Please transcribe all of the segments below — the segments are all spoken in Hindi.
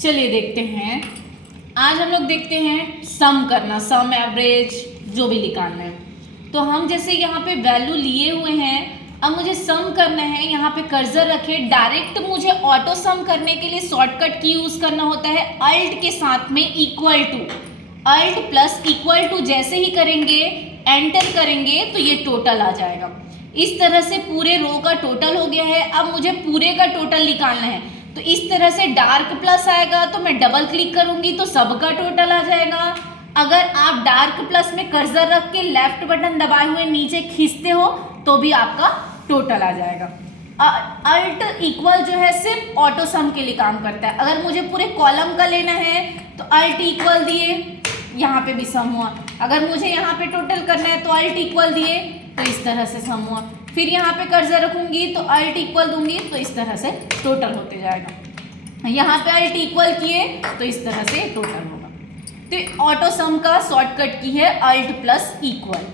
चलिए देखते हैं। आज हम लोग देखते हैं सम करना, सम एवरेज जो भी निकालना है। तो हम जैसे यहाँ पे वैल्यू लिए हुए हैं, अब मुझे सम करना है। यहाँ पे कर्सर रखे, डायरेक्ट मुझे ऑटो सम करने के लिए शॉर्टकट की यूज करना होता है अल्ट के साथ में equal to, alt plus equal to जैसे ही करेंगे एंटर करेंगे तो ये टोटल आ जाएगा। इस तरह से पूरे रो का टोटल हो गया है। अब मुझे पूरे का टोटल निकालना है, तो इस तरह से डार्क प्लस आएगा तो मैं डबल क्लिक करूंगी तो सबका टोटल आ जाएगा। अगर आप डार्क प्लस में कर्सर रख के लेफ्ट बटन दबाए हुए नीचे खींचते हो तो भी आपका टोटल आ जाएगा। अल्ट इक्वल जो है सिर्फ ऑटो सम के लिए काम करता है। अगर मुझे पूरे कॉलम का लेना है तो अल्ट इक्वल दिए, यहाँ पे भी सम हुआ। अगर मुझे यहाँ पे टोटल करना है तो अल्ट इक्वल दिए तो इस तरह से सम हुआ। फिर यहाँ पे कर्सर रखूंगी तो अल्ट इक्वल दूंगी तो इस तरह से टोटल होते जाएगा। यहाँ पे अल्ट इक्वल किए तो इस तरह से टोटल होगा। तो ऑटो सम का शॉर्टकट की है अल्ट प्लस इक्वल।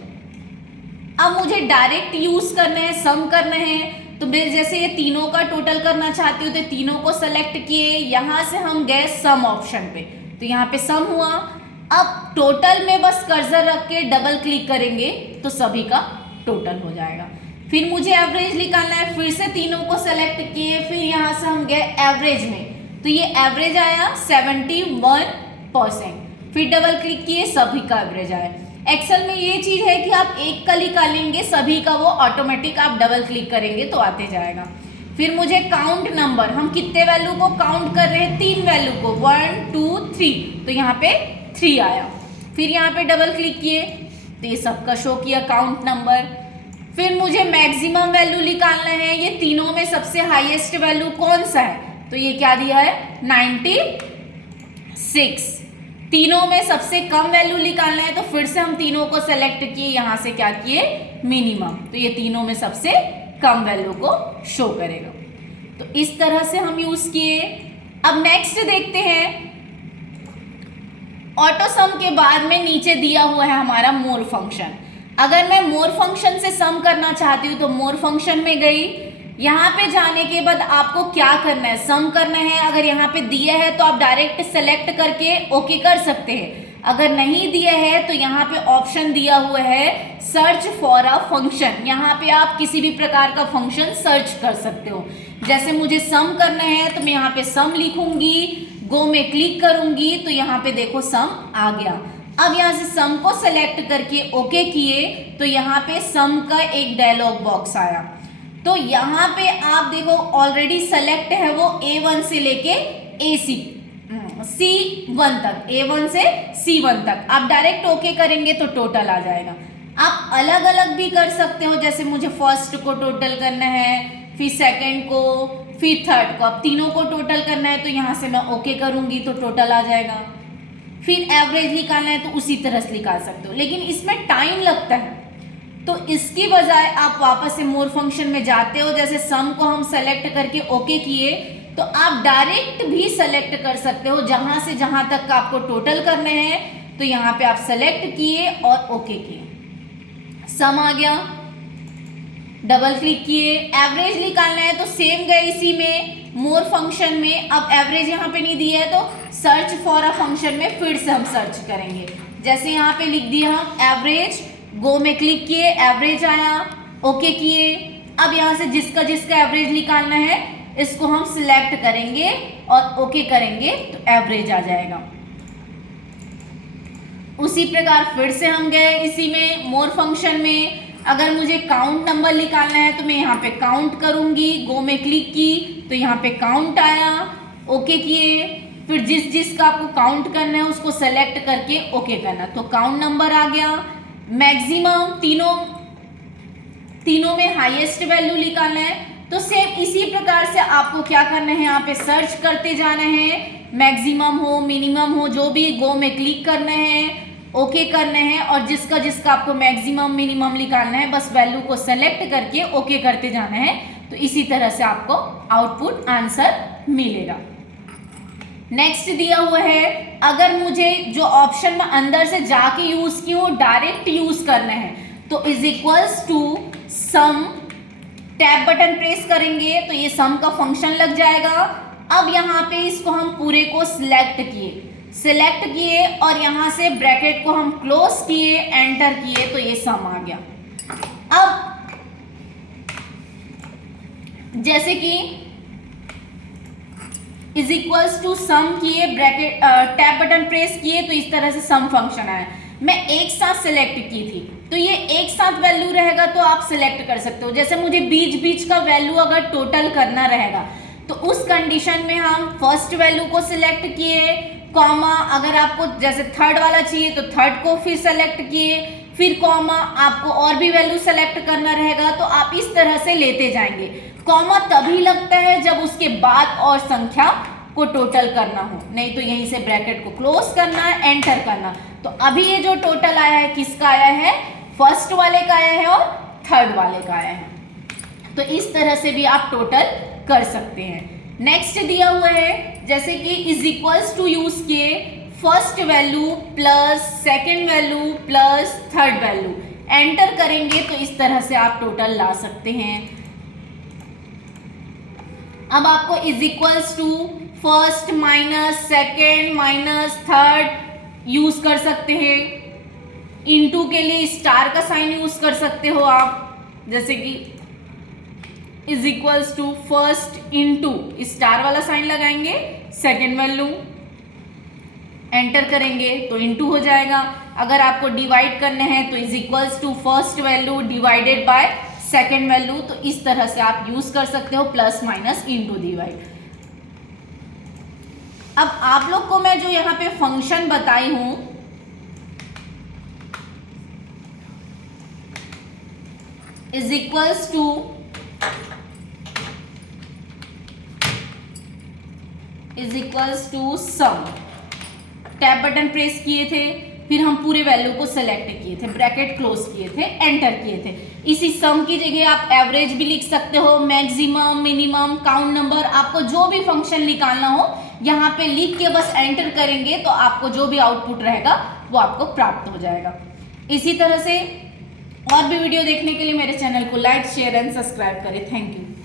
अब मुझे डायरेक्ट यूज करना है, सम करना है, तो मैं जैसे ये तीनों का टोटल करना चाहती हूँ तो तीनों को सेलेक्ट किए, यहाँ से हम गए सम ऑप्शन पे, तो यहाँ पे सम हुआ। अब टोटल में बस कर्सर रख के डबल क्लिक करेंगे तो सभी का टोटल हो जाएगा। फिर मुझे एवरेज निकालना है, फिर से तीनों को सेलेक्ट किए, फिर यहाँ से हम गए एवरेज में, तो ये एवरेज आया 71%। फिर डबल क्लिक किए, सभी का एवरेज आया। एक्सेल में ये चीज है कि आप एक का निकालेंगे सभी का, वो ऑटोमेटिक आप डबल क्लिक करेंगे तो आते जाएगा। फिर मुझे काउंट नंबर, हम कितने वैल्यू को काउंट कर रहे हैं, 3 वैल्यू को, 1 2 3, तो यहाँ पे 3 आया। फिर यहाँ पे डबल क्लिक किए तो ये सबका शो किया काउंट नंबर। फिर मुझे मैक्सिमम वैल्यू निकालना है, ये तीनों में सबसे हाईएस्ट वैल्यू कौन सा है, तो ये क्या दिया है 96। तीनों में सबसे कम वैल्यू निकालना है, तो फिर से हम तीनों को सेलेक्ट किए, यहाँ से क्या किए मिनिमम, तो ये तीनों में सबसे कम वैल्यू को शो करेगा। तो इस तरह से हम यूज किए। अब नेक्स्ट देखते हैं, ऑटो सम के बाद में नीचे दिया हुआ है हमारा मोर फंक्शन। अगर मैं मोर फंक्शन से सम करना चाहती हूँ तो मोर फंक्शन में गई। यहाँ पे जाने के बाद आपको क्या करना है, सम करना है। अगर यहाँ पे दिया है तो आप डायरेक्ट सेलेक्ट करके ओके कर सकते हैं। अगर नहीं दिया है तो यहाँ पे ऑप्शन दिया हुआ है सर्च फॉर अ फंक्शन। यहाँ पे आप किसी भी प्रकार का फंक्शन सर्च कर सकते हो। जैसे मुझे सम करना है तो मैं यहाँ पे सम लिखूंगी, गो में क्लिक करूंगी तो यहाँ पे देखो सम आ गया। अब यहाँ से सम को सेलेक्ट करके ओके किए तो यहाँ पे सम का एक डायलॉग बॉक्स आया। तो यहाँ पे आप देखो ऑलरेडी सेलेक्ट है वो A1 से लेके C1 तक, A1 से C1 तक। आप डायरेक्ट ओके करेंगे तो टोटल आ जाएगा। आप अलग अलग भी कर सकते हो, जैसे मुझे फर्स्ट को टोटल करना है, फिर सेकंड को, फिर थर्ड को, अब तीनों को टोटल करना है तो यहाँ से मैं ओके करूंगी तो टोटल आ जाएगा। फिर एवरेज निकालना है तो उसी तरह से निकाल सकते हो, लेकिन इसमें टाइम लगता है। तो इसकी बजाय आप वापस से मोर फंक्शन में जाते हो, जैसे सम को हम सेलेक्ट करके ओके किए तो आप डायरेक्ट भी सेलेक्ट कर सकते हो, जहां से जहां तक आपको टोटल करने हैं तो यहाँ पे आप सेलेक्ट किए और ओके किए, सम आ गया। डबल क्लिक किए, एवरेज निकालना है तो सेम गए इसी में मोर फंक्शन में। अब एवरेज यहाँ पे नहीं दिया है तो सर्च फॉर अ फंक्शन में फिर से हम सर्च करेंगे। जैसे यहाँ पे लिख दिया हम एवरेज, गो में क्लिक किए, एवरेज आया, ओके किए। अब यहाँ से जिसका जिसका एवरेज निकालना है इसको हम सिलेक्ट करेंगे और ओके करेंगे तो एवरेज आ जाएगा। उसी प्रकार फिर से हम गए इसी में मोर फंक्शन में। अगर मुझे काउंट नंबर निकालना है तो मैं यहाँ पे काउंट करूंगी, गो में क्लिक की तो यहाँ पे काउंट आया, ओके किए। फिर जिस जिसका आपको काउंट करना है उसको सेलेक्ट करके ओके करना, तो काउंट नंबर आ गया। मैक्सिमम, तीनों में हाईएस्ट वैल्यू निकालना है तो सेम इसी प्रकार से आपको क्या करना है, यहाँ पे सर्च करते जाना है, मैक्सिमम हो मिनिमम हो जो भी, गो में क्लिक करना है, ओके करना है, और जिसका जिसका आपको मैक्सिमम मिनिमम निकालना है बस वैल्यू को सेलेक्ट करके ओके करते जाना है। तो इसी तरह से आपको आउटपुट आंसर मिलेगा। नेक्स्ट दिया हुआ है, अगर मुझे जो ऑप्शन में अंदर से जाके यूज की हो डायरेक्ट यूज करना है तो is equals to sum, tab button press करेंगे तो ये सम का फंक्शन लग जाएगा। अब यहाँ पे इसको हम पूरे पूरे को सिलेक्ट किए और यहाँ से ब्रैकेट को हम क्लोज किए, एंटर किए, तो ये सम आ गया। अब जैसे कि इज इक्वल्स टू सम किए, ब्रैकेट टैब बटन प्रेस किए, तो इस तरह से सम फंक्शन आया। मैं एक साथ सिलेक्ट की थी, तो ये एक साथ वैल्यू रहेगा तो आप सिलेक्ट कर सकते हो। जैसे मुझे बीच बीच का वैल्यू अगर टोटल करना रहेगा तो उस कंडीशन में हम फर्स्ट वैल्यू को सिलेक्ट किए, कॉमा, अगर आपको जैसे थर्ड वाला चाहिए तो थर्ड को फिर सेलेक्ट किए, फिर कॉमा, आपको और भी वैल्यू सेलेक्ट करना रहेगा तो आप इस तरह से लेते जाएंगे। कॉमा तभी लगता है जब उसके बाद और संख्या को टोटल करना हो, नहीं तो यहीं से ब्रैकेट को क्लोज करना है, एंटर करना। तो अभी ये जो टोटल आया है किसका आया है? फर्स्ट वाले का आया है और थर्ड वाले का आया है। तो इस तरह से भी आप टोटल कर सकते हैं। नेक्स्ट दिया हुआ है जैसे कि इज इक्वल्स टू यूज किए first value plus second value plus third value, enter करेंगे तो इस तरह से आप टोटल ला सकते हैं। अब आपको is equals to first minus second minus third use कर सकते हैं। इनटू के लिए स्टार का साइन यूज कर सकते हो आप, जैसे कि is equals to first into star वाला साइन लगाएंगे, सेकेंड वैल्यू एंटर करेंगे तो इनटू हो जाएगा। अगर आपको डिवाइड करने हैं तो is equals to first value divided by second value, तो इस तरह से आप यूज कर सकते हो, प्लस माइनस इनटू डिवाइड। अब आप लोग को मैं जो यहाँ पे फंक्शन बताई हूं, is equals to sum, tab button press किए थे, फिर हम पूरे वैल्यू को सेलेक्ट किए थे, ब्रैकेट क्लोज किए थे, एंटर किए थे। इसी सम की जगह आप एवरेज भी लिख सकते हो, मैक्सिमम, मिनिमम, काउंट नंबर, आपको जो भी फंक्शन निकालना हो यहाँ पे लिख के बस एंटर करेंगे तो आपको जो भी आउटपुट रहेगा वो आपको प्राप्त हो जाएगा। इसी तरह से और भी वीडियो देखने के लिए मेरे चैनल को लाइक, शेयर एंड सब्सक्राइब करें। Thank you.